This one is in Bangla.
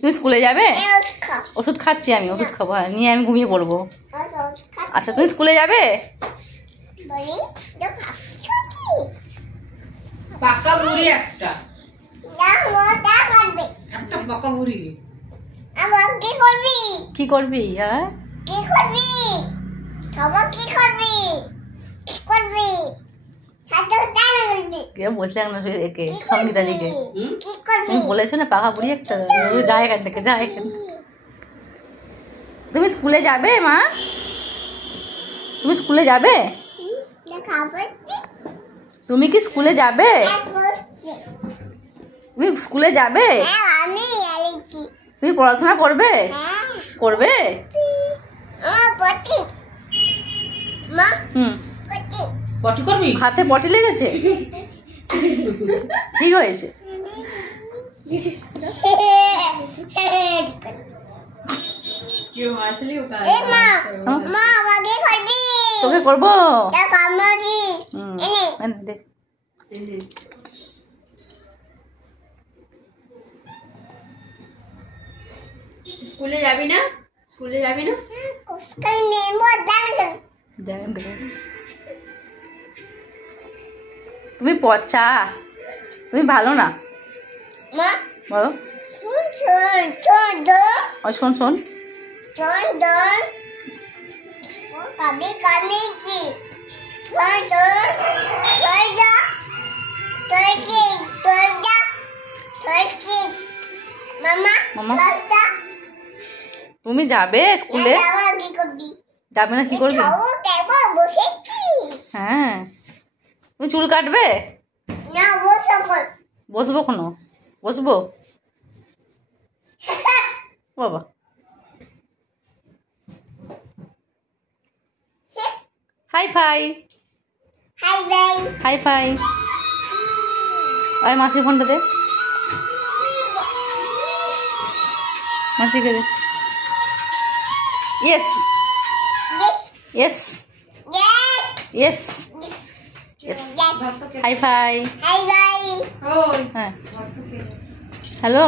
তুমি স্কুলে যাবে? ওষুধ খাচ্ছি আমি, ওষুধ খাবো। হ্যাঁ, নিয়ে আমি ঘুমিয়ে পড়বো। আচ্ছা, তুমি স্কুলে যাবে? পাকা বুড়ি একটা পাকা বুড়ি। কি করবি? হ্যাঁ, বলছে একে সঙ্গীতা দিকে তুমি বলেছো না পাকা বুড়ি একটা, যায় এখান থেকে, যায় এখান থেকে। তুমি স্কুলে যাবে মা? তুমি স্কুলে যাবে? তুমি কি স্কুলে যাবে? তুমি স্কুলে যাবে? তুমি পড়াশোনা করবে? করবে? পটি করবি? হাতে পটি লেগেছে? ঠিক হয়েছে। তোকে করবো? স্কুলে যাবি না? স্কুলে যাবি না? তুমি পচা, তুমি ভালো না। বলো। শোন শোন, তুমি যাবে স্কুলে? যাবে না? কি করবে? হ্যাঁ, তুমি চুল কাটবে? বসবো কোনো? বসবো বাবা। High five, high five. আর মাসির ফোনটা দে, মাসিকে দে। Yes yes yes yes. High five. হ্যাঁ, হ্যালো।